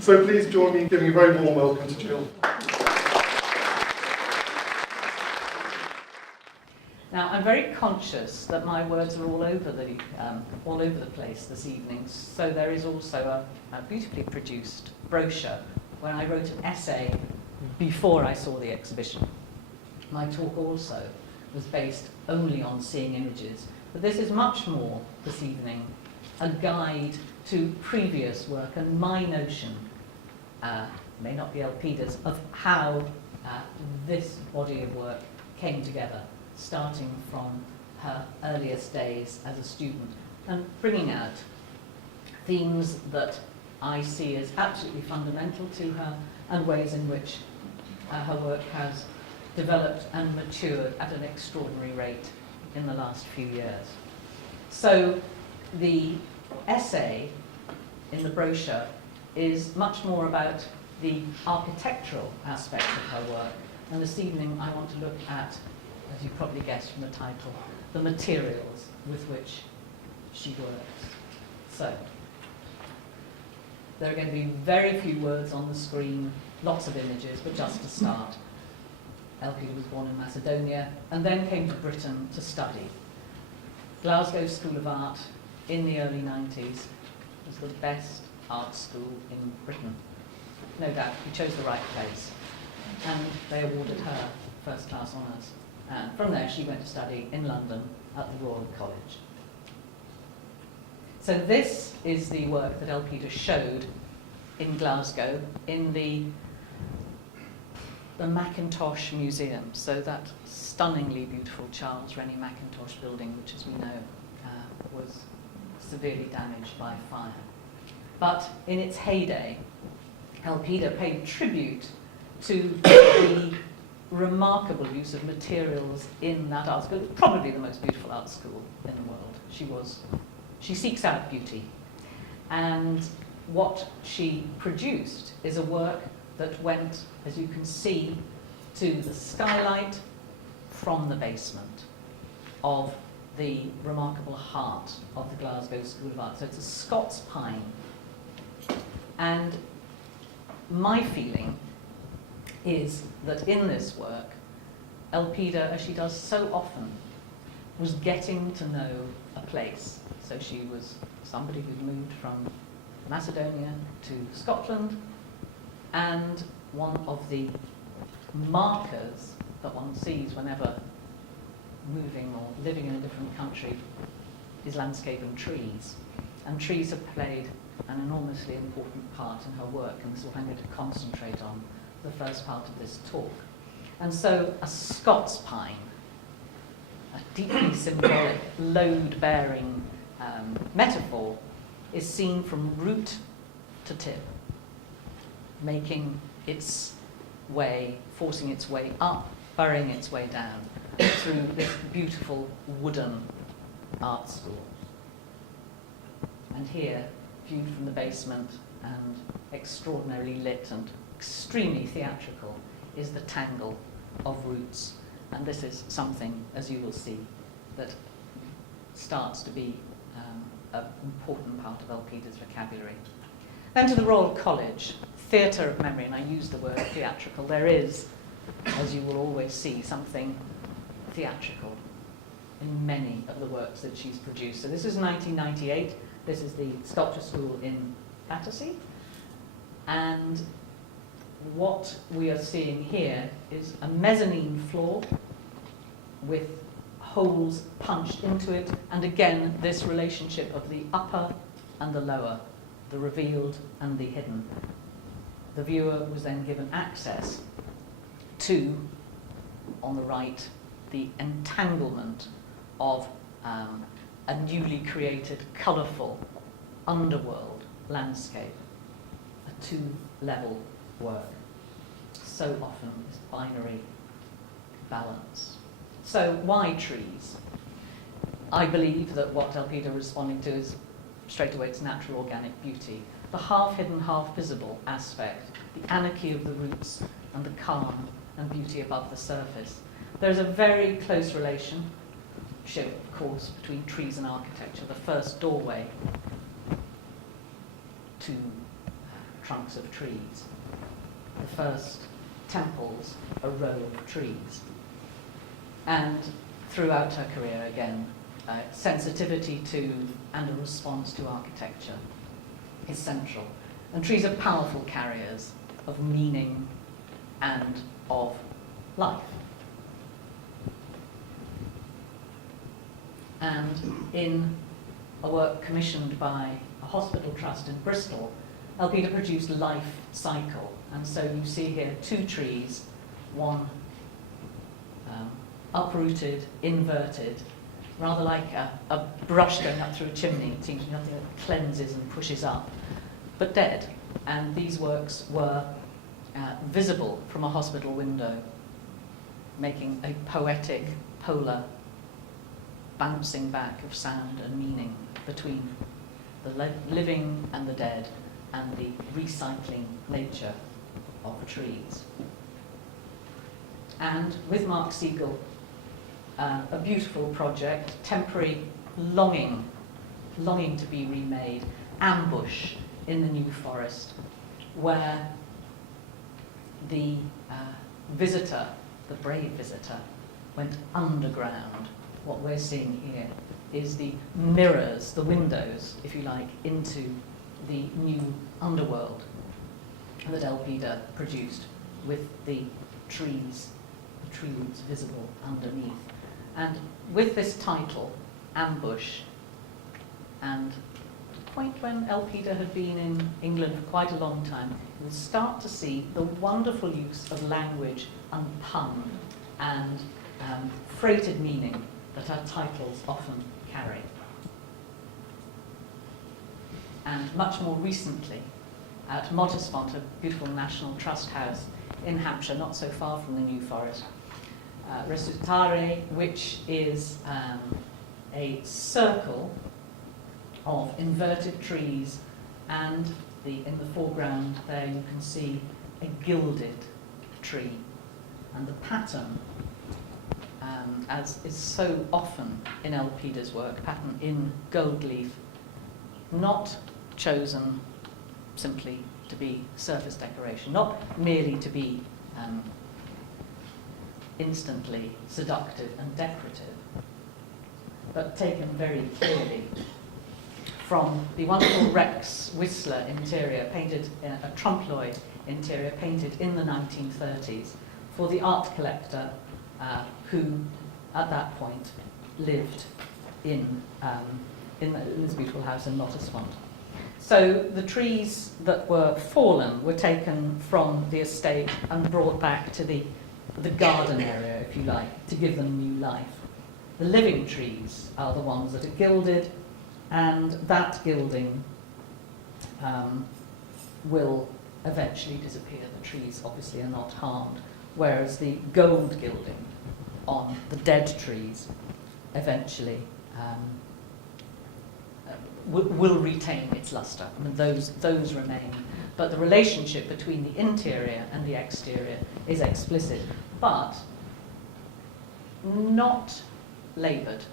So please join me in giving a very warm welcome to Gill. Now, I'm very conscious that my words are all over the place this evening, so there is also a beautifully produced brochure where I wrote an essay before I saw the exhibition. My talk also was based only on seeing images, but this is much more this evening a guide to previous work and my notion, may not be Elpida's, of how this body of work came together, starting from her earliest days as a student and bringing out themes that I see as absolutely fundamental to her and ways in which her work has developed and matured at an extraordinary rate in the last few years. So the essay in the brochure is much more about the architectural aspect of her work, and this evening I want to look at, as you probably guessed from the title, the materials with which she works. So, there are going to be very few words on the screen, lots of images, but just to start, Elpida was born in Macedonia and then came to Britain to study. Glasgow School of Art in the early 90s was the best art school in Britain. No doubt, we chose the right place. And they awarded her first-class honours. And from there, she went to study in London at the Royal College. So this is the work that Elpida showed in Glasgow in the Mackintosh Museum, so that stunningly beautiful Charles Rennie Mackintosh building, which, as we know, was severely damaged by fire. But in its heyday, Elpida paid tribute to the remarkable use of materials in that art school, probably the most beautiful art school in the world. She seeks out beauty. And what she produced is a work that went, as you can see, to the skylight from the basement of the remarkable heart of the Glasgow School of Art. So it's a Scots pine. And my feeling is that in this work, Elpida, as she does so often, was getting to know a place. So she was somebody who'd moved from Macedonia to Scotland, and one of the markers that one sees whenever moving or living in a different country is landscape and trees. And trees have played an enormously important part in her work, and this is what I'm going to concentrate on the first part of this talk. And so a Scots pine, a deeply symbolic, load-bearing metaphor, is seen from root to tip, making its way, forcing its way up, burrowing its way down through this beautiful wooden art school. And here, viewed from the basement and extraordinarily lit and extremely theatrical, is the tangle of roots. And this is something, as you will see, that starts to be an important part of Elpida's vocabulary. Then to the Royal College, theatre of memory, and I use the word theatrical. There is, as you will always see, something theatrical in many of the works that she's produced. So this is 1998. This is the sculpture school in Battersea. And what we are seeing here is a mezzanine floor with holes punched into it, and again this relationship of the upper and the lower, the revealed and the hidden. The viewer was then given access to, on the right, the entanglement of a newly created, colourful underworld landscape, a two-level work. So often this binary balance. So why trees? I believe that what Elpida is responding to is straight away its natural organic beauty. The half-hidden, half-visible aspect, the anarchy of the roots and the calm and beauty above the surface. There's a very close relationship, of course, between trees and architecture. The first doorway to trunks of trees. The first temples, a row of trees. And throughout her career, again, sensitivity to and a response to architecture is central. And trees are powerful carriers of meaning and of life. And in a work commissioned by a hospital trust in Bristol, Elpida produced Life Cycle. And so you see here 2 trees, one uprooted, inverted, rather like a brush going up through a chimney. It seems to be something that cleanses and pushes up, but dead. And these works were visible from a hospital window, making a poetic, polar bouncing back of sound and meaning between the living and the dead and the recycling nature of trees. And with Mark Siegel, a beautiful project, temporary longing to be remade, Ambush in the New Forest, where the visitor, the brave visitor, went underground. What we're seeing here is the mirrors, the windows, if you like, into the new underworld that Elpida produced with the trees visible underneath. And with this title, Ambush, and the point when Elpida had been in England for quite a long time, you will start to see the wonderful use of language and pun and freighted meaning that our titles often carry. And much more recently, at Mottisfont, a beautiful National Trust house in Hampshire, not so far from the New Forest, Resuscitare, which is a circle of inverted trees, and in the foreground there you can see a gilded tree. And the pattern, as is so often in Elpida's work, pattern in gold leaf, not chosen simply to be surface decoration, not merely to be instantly seductive and decorative, but taken very clearly from the wonderful Rex Whistler interior, painted in a trompe-l'oeil interior, painted in the 1930s for the art collector who, at that point, lived in this beautiful house in Mottisfont. So the trees that were fallen were taken from the estate and brought back to the garden area, if you like, to give them new life. The living trees are the ones that are gilded, and that gilding will eventually disappear. The trees obviously are not harmed, whereas the gold gilding on the dead trees eventually will retain its luster. I mean, those remain, but the relationship between the interior and the exterior is explicit, but not laboured.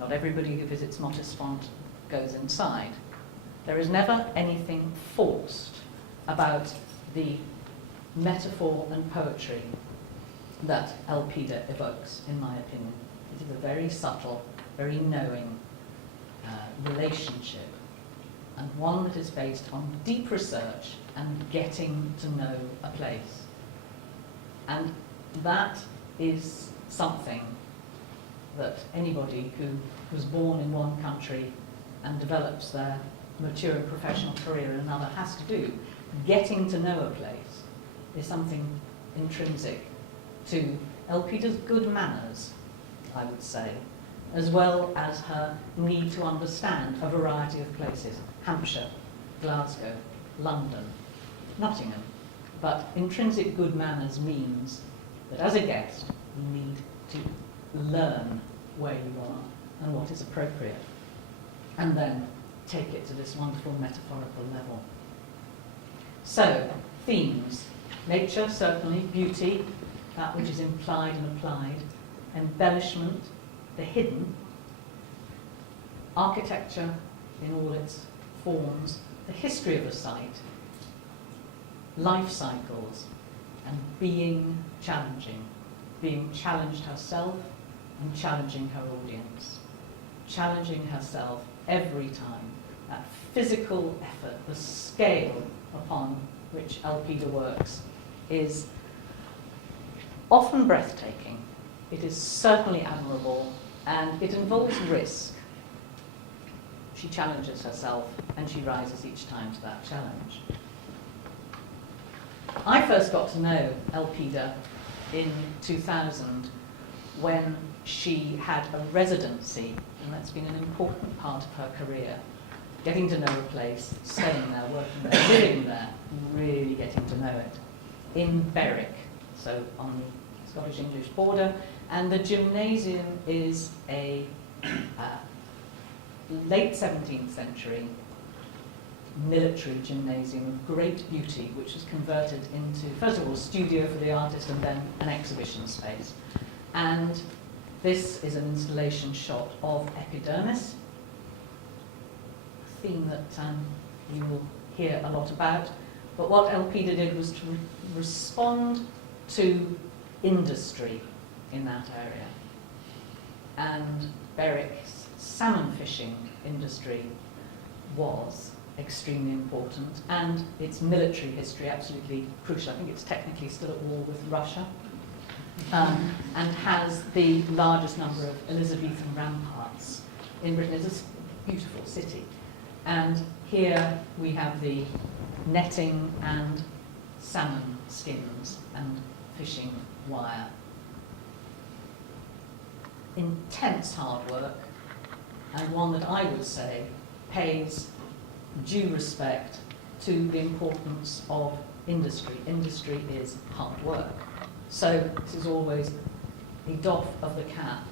Not everybody who visits Mottisfont goes inside. There is never anything forced about the metaphor and poetry that Elpida evokes, in my opinion. It is a very subtle, very knowing relationship, and one that is based on deep research and getting to know a place. And that is something that anybody who was born in one country and develops their mature professional career in another has to do. Getting to know a place is something intrinsic to Elpida's good manners, I would say, as well as her need to understand a variety of places: Hampshire, Glasgow, London, Nottingham. But intrinsic good manners means that as a guest, you need to learn where you are and what is appropriate, and then take it to this wonderful metaphorical level. So, themes: nature, certainly; beauty, that which is implied and applied; embellishment, the hidden; architecture in all its forms; the history of a site; life cycles and being challenged herself and challenging her audience, challenging herself every time. That physical effort, the scale upon which Elpida works is often breathtaking. It is certainly admirable, and it involves risk. She challenges herself, and she rises each time to that challenge. I first got to know Elpida in 2000 when she had a residency, and that's been an important part of her career. Getting to know a place, staying there, working there, living there, really getting to know it. In Berwick, so on the Scottish-English border, and the gymnasium is a late 17th century military gymnasium of great beauty, which was converted into, first of all, a studio for the artist and then an exhibition space. And this is an installation shot of epidermis, a theme that you will hear a lot about. But what Elpida did was to respond to industry in that area. And Berwick's salmon fishing industry was extremely important, and its military history absolutely crucial. I think it's technically still at war with Russia, and has the largest number of Elizabethan ramparts in Britain. It's a beautiful city. And here we have the netting and salmon skins and fishing wire. Intense hard work, and one that I would say pays due respect to the importance of industry. Industry is hard work. So this is always a doff of the cap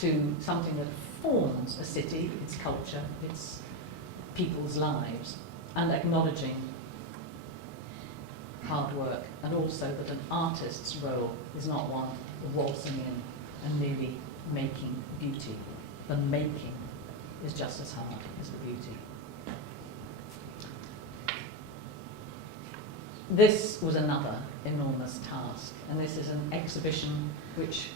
to something that forms a city, its culture, its people's lives, and acknowledging hard work, and also that an artist's role is not one of waltzing in and merely making beauty. The making is just as hard as the beauty. This was another enormous task, and this is an exhibition which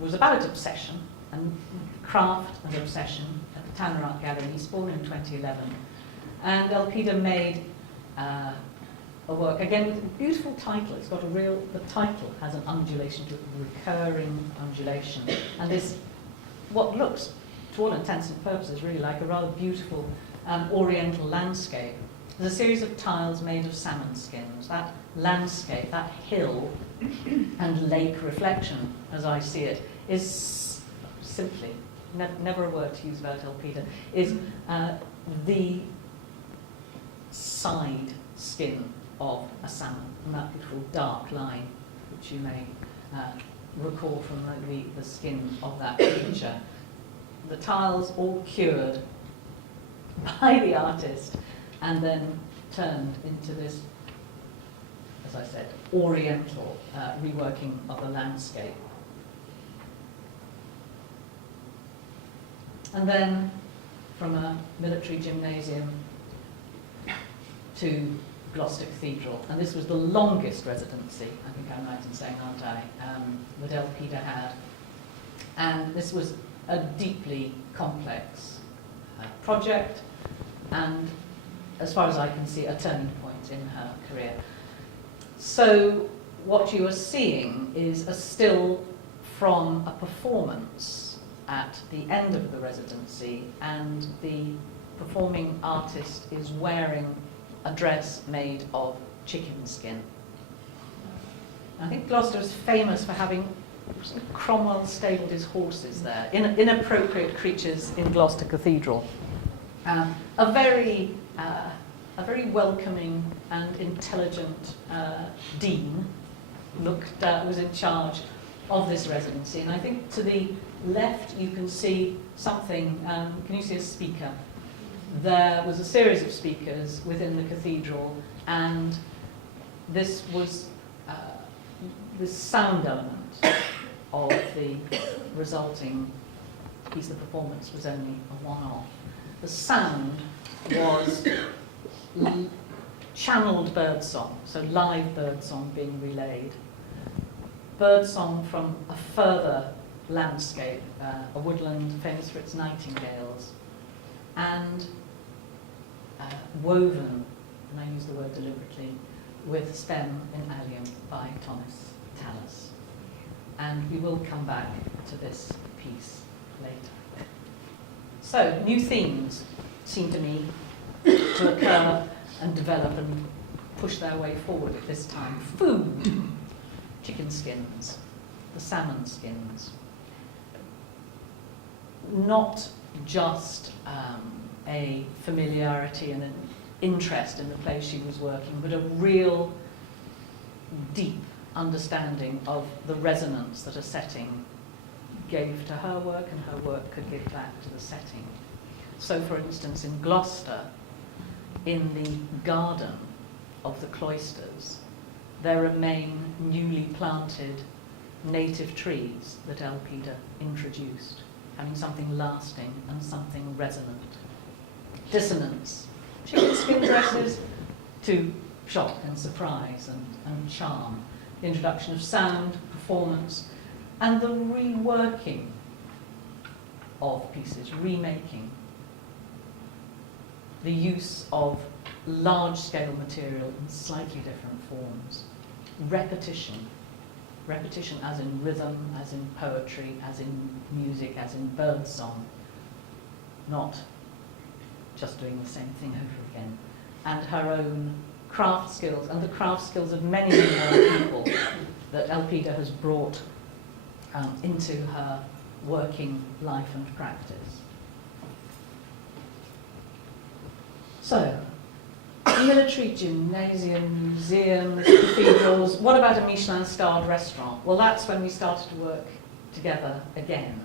was about obsession, and craft and obsession at the Djanogly Gallery, Eastbourne in 2011. And Elpida made a work, again with a beautiful title. It's got the title has an undulation to it, recurring undulation. And this, what looks, to all intents and purposes, really like a rather beautiful oriental landscape. There's a series of tiles made of salmon skins. That landscape, that hill and lake reflection, as I see it, is simply, never a word to use about Elpida, is the side skin of a salmon, and that beautiful dark line, which you may recall from the skin of that creature. The tiles all cured by the artist, and then turned into this, as I said, oriental reworking of the landscape. And then from a military gymnasium to Gloucester Cathedral, and this was the longest residency, I think I'm right in saying, aren't I, that Elpida had. And this was a deeply complex project, and as far as I can see, a turning point in her career. So what you are seeing is a still from a performance at the end of the residency, and the performing artist is wearing a dress made of chicken skin. I think Gloucester is famous for having Cromwell stabled his horses there, inappropriate creatures in Gloucester Cathedral. A very welcoming and intelligent dean was in charge of this residency. And I think to the left you can see something, can you see a speaker? There was a series of speakers within the cathedral, and this was this sound element of the resulting piece of performance was only a one-off. The sound was channeled birdsong, so live birdsong being relayed. Birdsong from a further landscape, a woodland famous for its nightingales, and woven, and I use the word deliberately, with Spem in Allium by Thomas Tallis. And we will come back to this piece later. So, new themes seem to me to occur and develop and push their way forward at this time. Food, chicken skins, the salmon skins. Not just a familiarity and an interest in the place she was working, but a real deep understanding of the resonance that a setting gave to her work and her work could give back to the setting. So, for instance, in Gloucester, in the garden of the cloisters, there remain newly planted native trees that Elpida introduced, having something lasting and something resonant. Dissonance, chicken skin dresses, to shock and surprise and charm. The introduction of sound, performance, and the reworking of pieces, remaking. The use of large-scale material in slightly different forms. Repetition. Repetition as in rhythm, as in poetry, as in music, as in birdsong. Not just doing the same thing over again. And her own craft skills, and the craft skills of many, many other people that Elpida has brought into her working life and practice. So, military gymnasium, museums, cathedrals. What about a Michelin-starred restaurant? Well, that's when we started to work together again.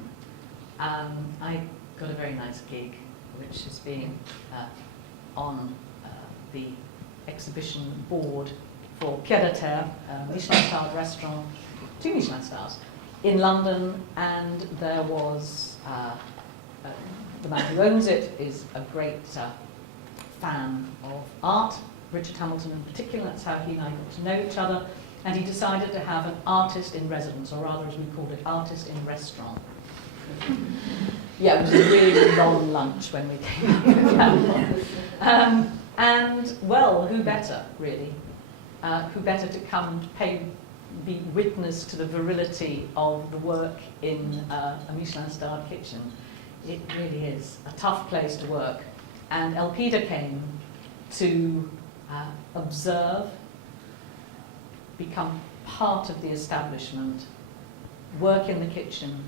I got a very nice gig, which is being on the exhibition board for Curator, Michelin-starred restaurant, 2 Michelin stars, in London, and there was the man who owns it is a great fan of art, Richard Hamilton in particular. That's how he and I got to know each other, and he decided to have an artist in residence, or rather as we called it, artist in restaurant. Yeah, it was a really long lunch when we came up with that. And, well, who better, really? Who better to come and be witness to the virility of the work in a Michelin-starred kitchen? It really is a tough place to work. And Elpida came to observe, become part of the establishment, work in the kitchen,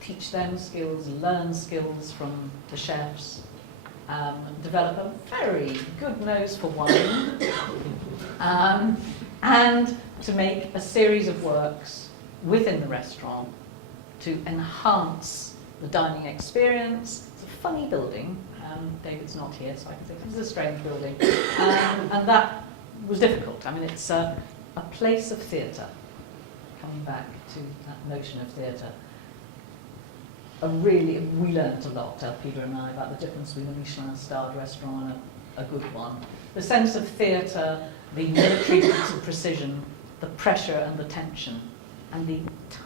teach them skills, learn skills from the chefs, develop a very good nose for wine, and to make a series of works within the restaurant to enhance the dining experience. It's a funny building. David's not here, so I can say this is a strange building. And that was difficult. I mean, it's a place of theatre, coming back to that notion of theatre. We learned a lot, Elpida and I, about the difference between a Michelin-starred restaurant and a good one. The sense of theatre, the military bits of precision, the pressure and the tension, and the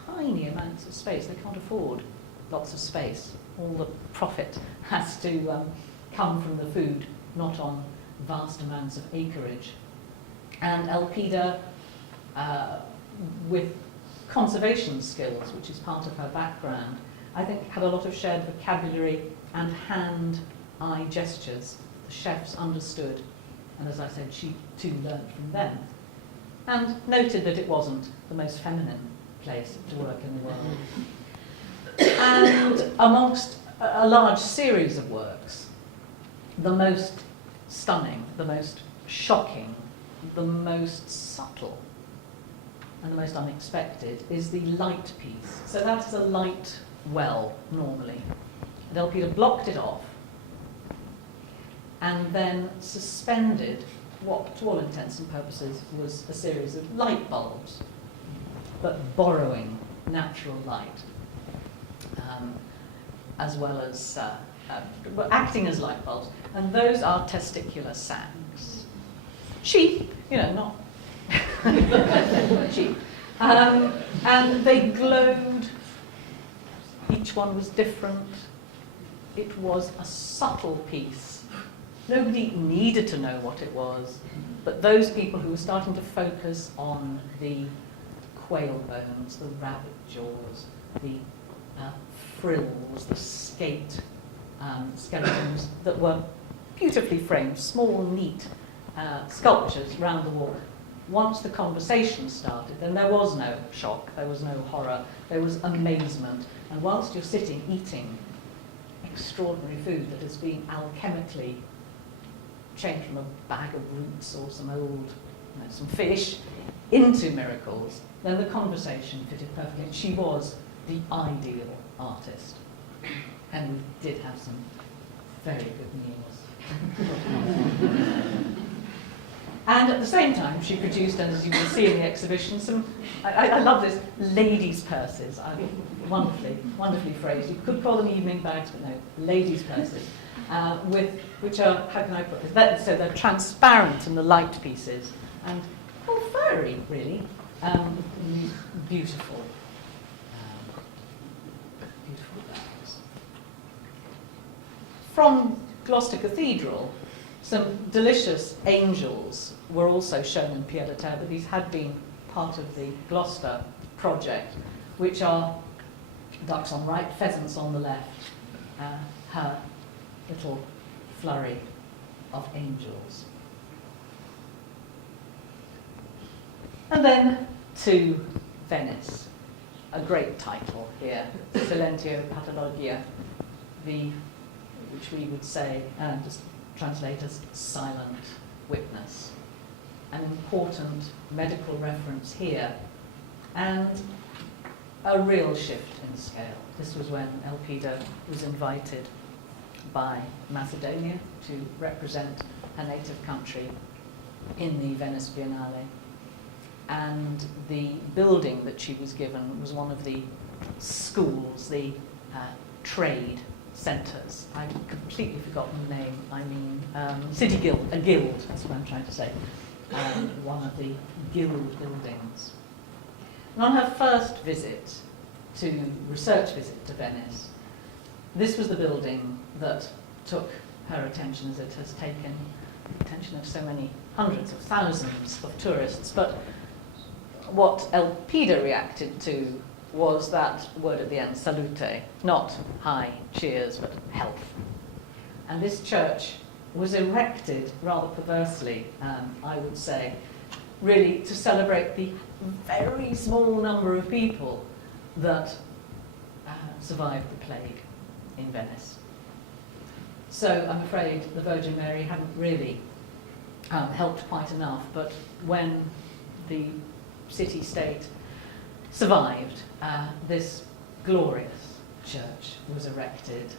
tiny amounts of space. They can't afford lots of space. All the profit has to come from the food, not on vast amounts of acreage. And Elpida, with conservation skills, which is part of her background, I think had a lot of shared vocabulary and hand-eye gestures. The chefs understood, and as I said, she too learned from them, and noted that it wasn't the most feminine place to work in the world. And amongst a large series of works, the most stunning, the most shocking, the most subtle, and the most unexpected is the light piece. So that is a light well, normally. And Elpida blocked it off and then suspended what, to all intents and purposes, was a series of light bulbs, but borrowing natural light, as well as acting as light bulbs. And those are testicular sacs. cheap, you know, not cheap. And they glowed. Each one was different. It was a subtle piece. Nobody needed to know what it was, but those people who were starting to focus on the quail bones, the rabbit jaws, the frills, the skeletons that were beautifully framed, small, neat sculptures round the wall. Once the conversation started, then there was no shock, there was no horror, there was amazement. And whilst you're sitting eating extraordinary food that has been alchemically changed from a bag of roots or some old, some fish into miracles, then the conversation fitted perfectly. And she was the ideal artist. And we did have some very good meals. And at the same time, she produced, and as you will see in the exhibition, some, I love this, ladies' purses. Wonderfully phrased. You could call them evening bags, but no, ladies' purses. Which are, how can I put this? So they're transparent in the light pieces, and furry, really. These beautiful bags. From Gloucester Cathedral, some delicious angels were also shown in pied-à-terre, but these had been part of the Gloucester project, which are ducks on right, pheasants on the left, her little flurry of angels. And then to Venice, a great title here, Silentio Pathologia, which we would say, just translate as silent witness. An important medical reference here, and a real shift in scale. This was when Elpida was invited by Macedonia to represent her native country in the Venice Biennale. And the building that she was given was one of the schools, the trade centres. I've completely forgotten the name. I mean, City Guild, a guild, that's what I'm trying to say. One of the guild buildings. And on her first research visit to Venice, this was the building that took her attention, as it has taken the attention of so many hundreds of thousands of tourists. But what Elpida reacted to was that word at the end, salute, not hi, cheers, but health. And this church was erected, rather perversely, I would say, really to celebrate the very small number of people that survived the plague in Venice. So I'm afraid the Virgin Mary hadn't really helped quite enough, but when the city-state survived, this glorious church was erected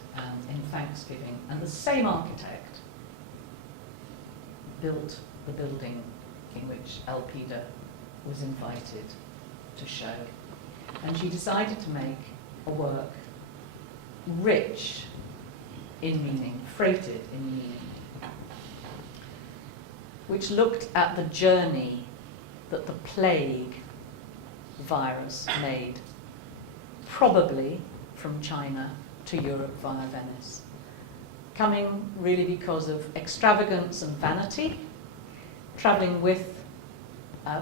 in thanksgiving, and the same architect built the building in which Elpida was invited to show. And she decided to make a work rich in meaning, freighted in meaning, which looked at the journey that the plague virus made, probably from China to Europe via Venice, coming really because of extravagance and vanity, travelling with,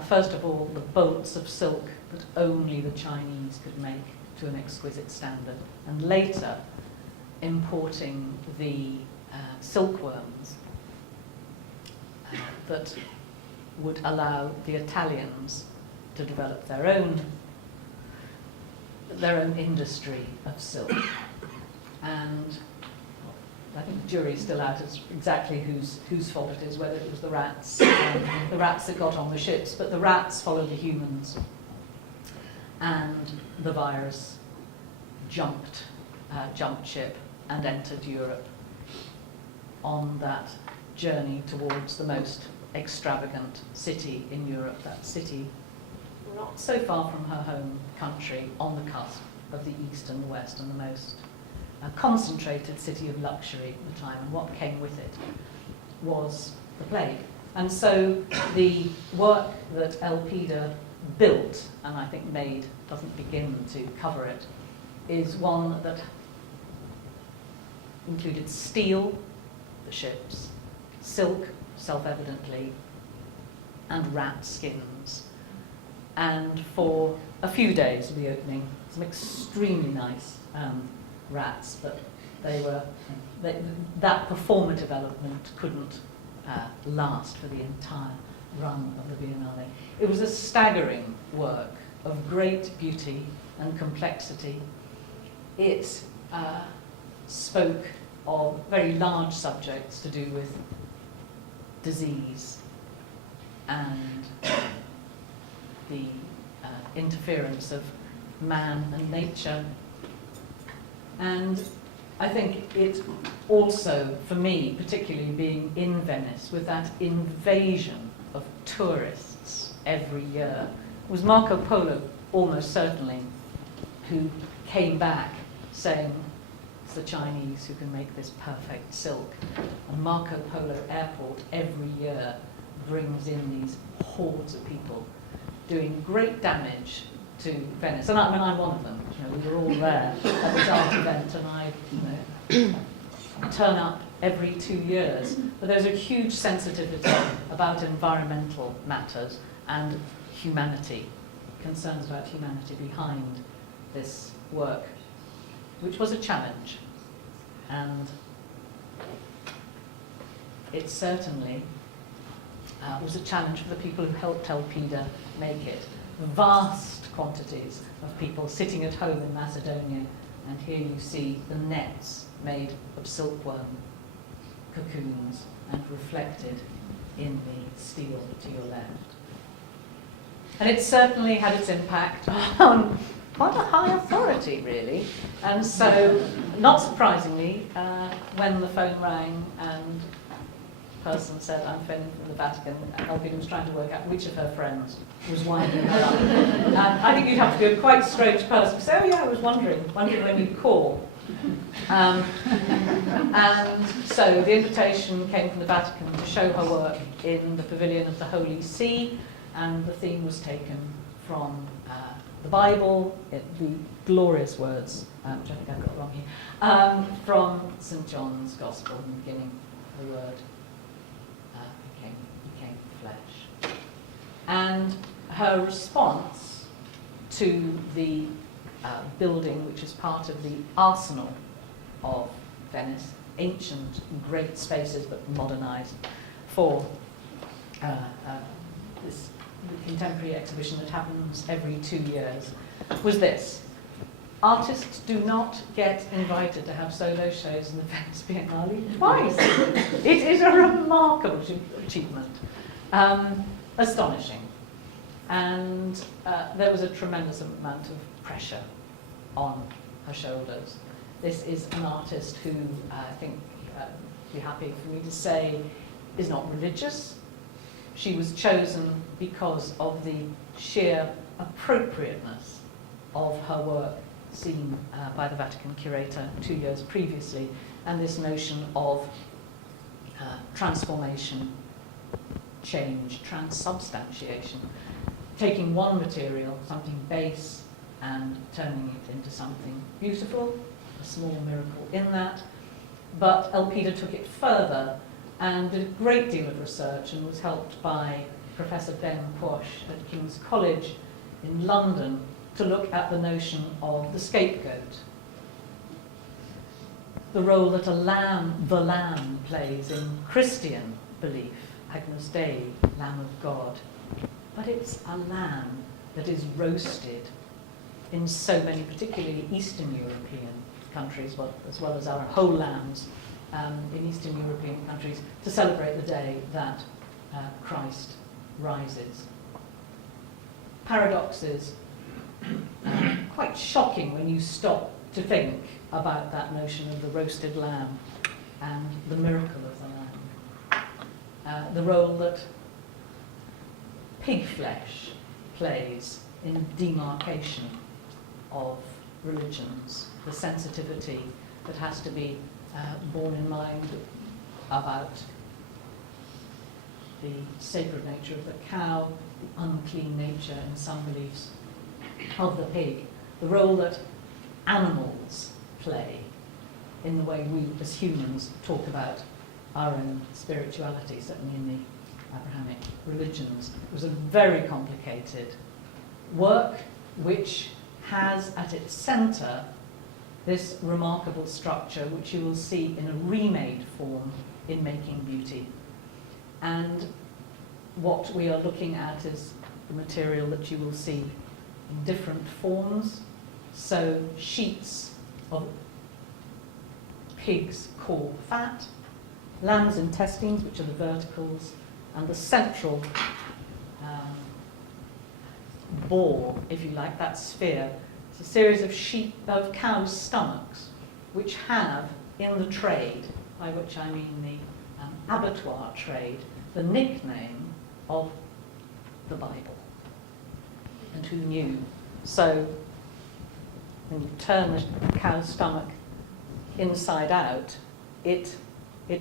first of all, the bolts of silk that only the Chinese could make to an exquisite standard, and later importing the silkworms that would allow the Italians to develop their own industry of silk. And I think the jury's still out as exactly whose fault it is, whether it was the rats that got on the ships, but the rats followed the humans, and the virus jumped ship and entered Europe on that journey towards the most extravagant city in Europe, that city not so far from her home country, on the cusp of the East and the West, and the most concentrated city of luxury at the time. And what came with it was the plague. And so the work that Elpida built, and I think made, doesn't begin to cover it, is one that included steel, the ships, silk, self-evidently, and rat skins. And for a few days of the opening, some extremely nice rats, but that performative element couldn't last for the entire run of the Biennale. It was a staggering work of great beauty and complexity. It spoke of very large subjects to do with disease and the interference of man and nature. And I think it also, for me, particularly being in Venice, with that invasion of tourists every year, was Marco Polo almost certainly who came back saying, it's the Chinese who can make this perfect silk. And Marco Polo Airport every year brings in these hordes of people doing great damage to Venice. And I'm one of them. You know, we were all there at this art event, and I turn up every 2 years. But there's a huge sensitivity about environmental matters and humanity, concerns about humanity behind this work, which was a challenge. And it certainly was a challenge for the people who helped Elpida make it. Vast quantities of people sitting at home in Macedonia, and here you see the nets made of silkworm cocoons and reflected in the steel to your left. And it certainly had its impact on quite a high authority, really. And so, not surprisingly, when the phone rang and the person said, I'm phoning from the Vatican, Elpida was trying to work out which of her friends was winding her up. And I think you'd have to be a quite strange person to say, oh yeah, I was wondering when you'd call. And so the invitation came from the Vatican to show her work in the Pavilion of the Holy See, and the theme was taken from the Bible, the glorious words, which I think I've got wrong here, from St. John's Gospel in the beginning. The Word became flesh. And her response to the building, which is part of the arsenal of Venice, ancient, great spaces but modernised for this contemporary exhibition that happens every 2 years, was this. Artists do not get invited to have solo shows in the Venice Biennale twice. It is a remarkable achievement. Astonishing. And there was a tremendous amount of pressure on her shoulders. This is an artist who, I think, you'd be happy for me to say, is not religious. She was chosen because of the sheer appropriateness of her work seen by the Vatican curator 2 years previously, and this notion of transformation, change, transubstantiation, taking one material, something base, and turning it into something beautiful, a small miracle in that. But Elpida took it further and did a great deal of research and was helped by Professor Ben Quash at King's College in London to look at the notion of the scapegoat, the role that the lamb plays in Christian belief, Agnus Dei, Lamb of God. But it's a lamb that is roasted in so many, particularly Eastern European countries, as well as our whole lambs in Eastern European countries, to celebrate the day that Christ rises. Paradoxes, quite shocking when you stop to think about that notion of the roasted lamb and the miracle of the lamb. The role that pig flesh plays in demarcation of religions, the sensitivity that has to be borne in mind about the sacred nature of the cow, the unclean nature in some beliefs of the pig, the role that animals play in the way we as humans talk about our own spirituality, certainly in the Abrahamic religions. It was a very complicated work which has at its centre this remarkable structure which you will see in a remade form in Making Beauty. And what we are looking at is the material that you will see in different forms. So sheets of pig's core fat, lamb's intestines, which are the verticals, and the central bore, if you like, that sphere. It's a series of cows' stomachs, which have, in the trade, by which I mean the abattoir trade, the nickname of the Bible. And who knew? So when you turn the cow's stomach inside out, its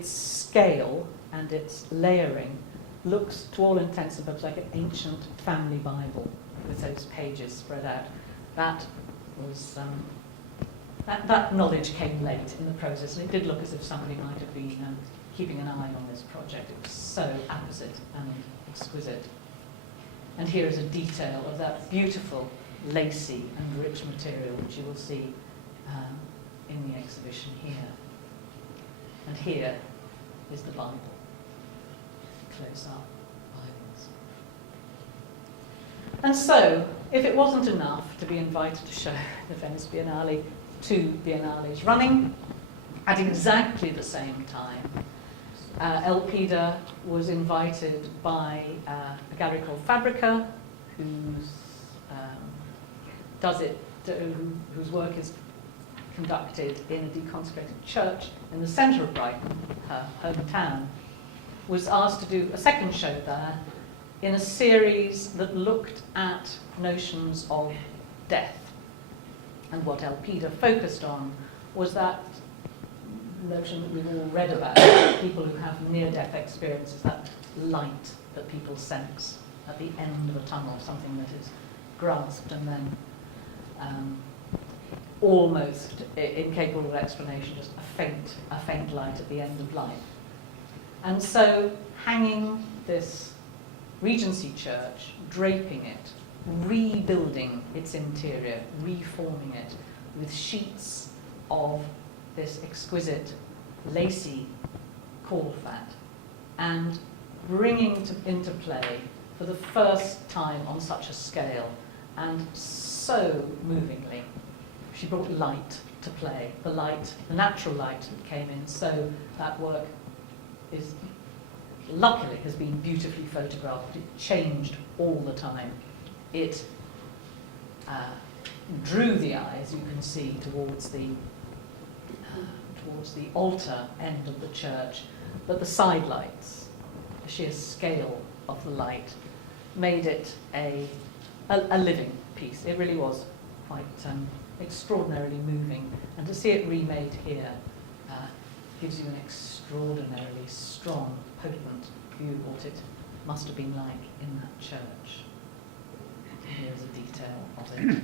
scale and its layering looks, to all intents and purposes, like an ancient family Bible with those pages spread out. That was that knowledge came late in the process, and it did look as if somebody might have been keeping an eye on this project. It was so apposite and exquisite. And here is a detail of that beautiful, lacy and rich material which you will see in the exhibition here. And here is the Bible, close-up Bibles. And so, if it wasn't enough to be invited to show the Venice Biennale, 2 biennales running at exactly the same time, Elpida was invited by a gallery called Fabrica, whose work is conducted in a deconsecrated church in the centre of Brighton, her hometown, was asked to do a second show there in a series that looked at notions of death. And what Elpida focused on was that notion that we've all read about, people who have near-death experiences, that light that people sense at the end of a tunnel, something that is grasped and then almost incapable of explanation, just a faint light at the end of life. And so hanging this Regency church, draping it, rebuilding its interior, reforming it with sheets of this exquisite lacy caul fat, and bringing into play for the first time on such a scale, and so movingly, she brought light to play, the natural light that came in, so that work is luckily has been beautifully photographed. It changed all the time. It drew the eye, as you can see, towards the altar end of the church, but the side lights, the sheer scale of the light, made it a living piece. It really was quite extraordinarily moving, and to see it remade here gives you an extraordinarily strong, potent view of what it must have been like in that church. Here's a detail of it.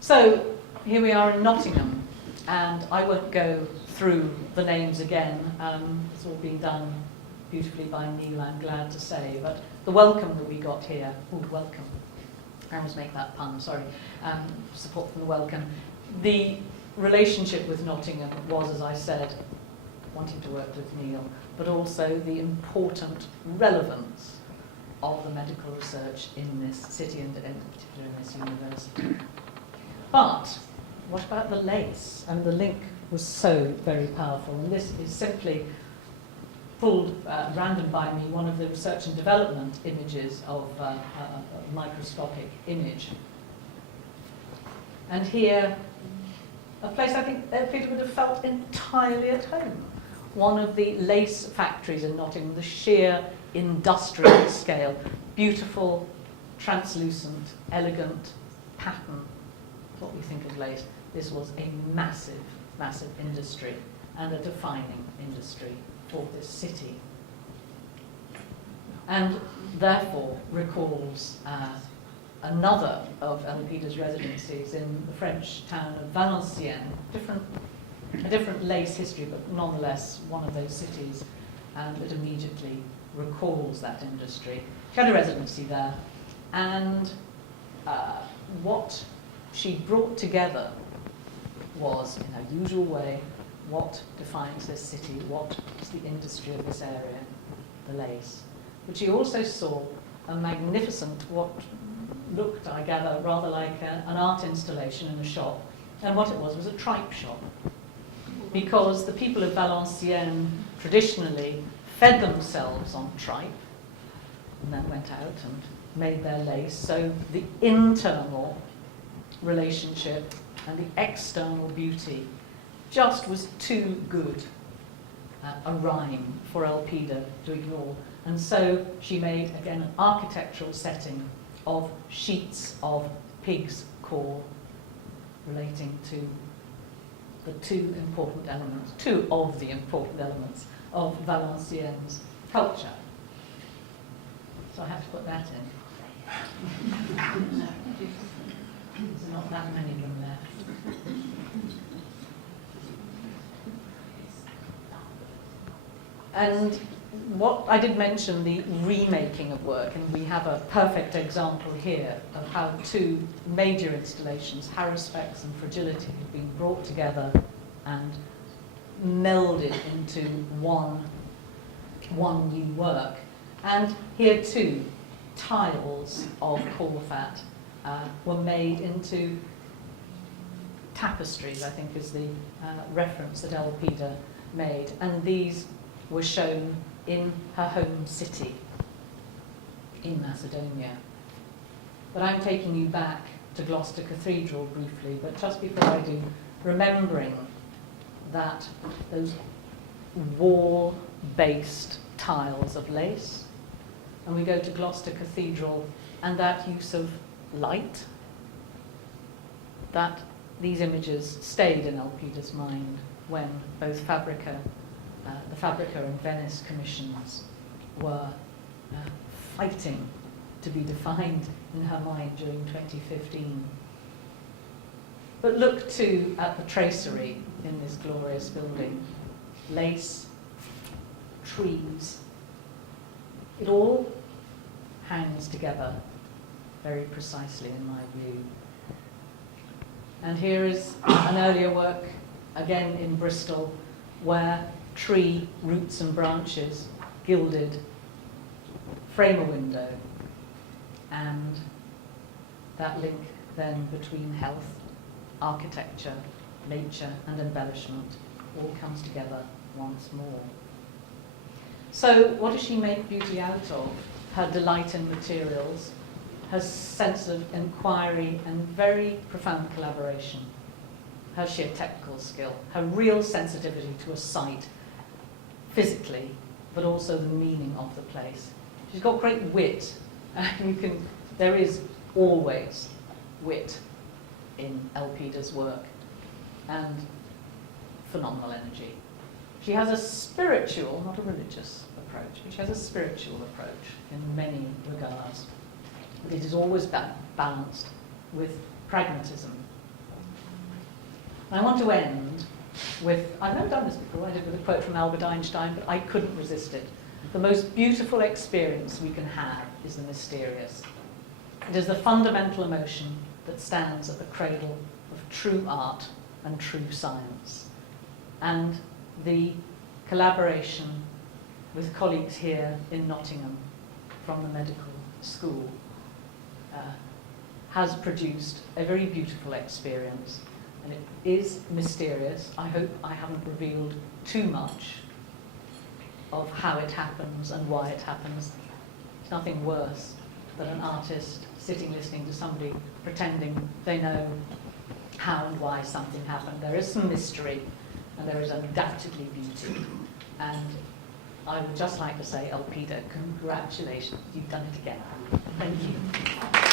So here we are in Nottingham, and I won't go through the names again. It's all been done beautifully by Neil, I'm glad to say, but the welcome that we got here, welcome, I almost make that pun, sorry, support from the welcome. The relationship with Nottingham was, as I said, wanting to work with Neil, but also the important relevance of the medical research in this city and in particular in this university. But what about the lace? And the link was so very powerful, and this is simply pulled random by me, one of the research and development images of a microscopic image. And here, a place I think Elpida would have felt entirely at home. One of the lace factories in Nottingham, the sheer industrial scale, beautiful, translucent, elegant pattern, what we think of lace. This was a massive, massive industry and a defining industry for this city. and therefore recalls another of Elpida's residencies in the French town of Valenciennes, a different lace history, but nonetheless one of those cities, and it immediately recalls that industry. She had a residency there, and what she brought together was, in her usual way, what defines this city, what is the industry of this area, the lace. But she also saw a magnificent, what looked, I gather, rather like an art installation in a shop, and what it was a tripe shop. Because the people of Valenciennes traditionally fed themselves on tripe, and then went out and made their lace. So the internal relationship and the external beauty just was too good a rhyme for Elpida to ignore. And so she made, again, an architectural setting of sheets of pig's core relating to the two of the important elements of Valenciennes culture. So I have to put that in. There's not that many of them left. And what I did mention, the remaking of work, and we have a perfect example here of how two major installations, Haruspex and Fragility, have been brought together and melded into one new work. And here too, tiles of Corfat were made into tapestries, I think is the reference that Elpida made. And these were shown in her home city, in Macedonia. But I'm taking you back to Gloucester Cathedral briefly, but just before I do, remembering that those wall-based tiles of lace, and we go to Gloucester Cathedral and that use of light, that these images stayed in Elpida's mind when both the Fabrica and Venice commissions were fighting to be defined in her mind during 2015. But look too at the tracery in this glorious building. Lace, trees, it all hangs together very precisely in my view. And here is an earlier work, again in Bristol, where tree roots and branches gilded frame a window, and that link then between health, architecture, nature and embellishment all comes together once more. So what does she make beauty out of? Her delight in materials, her sense of inquiry and very profound collaboration, her sheer technical skill, her real sensitivity to a site physically, but also the meaning of the place. She's got great wit. There is always wit in Elpida's work, and phenomenal energy. She has a spiritual, not a religious approach, but she has a spiritual approach in many regards. But it is always balanced with pragmatism. And I want to end with, I've never done this before, I did with a quote from Albert Einstein, but I couldn't resist it. The most beautiful experience we can have is the mysterious. It is the fundamental emotion that stands at the cradle of true art and true science. And the collaboration with colleagues here in Nottingham from the medical school has produced a very beautiful experience. And it is mysterious. I hope I haven't revealed too much of how it happens and why it happens. It's nothing worse than an artist sitting listening to somebody pretending they know how and why something happened. There is some mystery, and there is undoubtedly beauty. And I would just like to say, Elpida, congratulations, you've done it again. Thank you.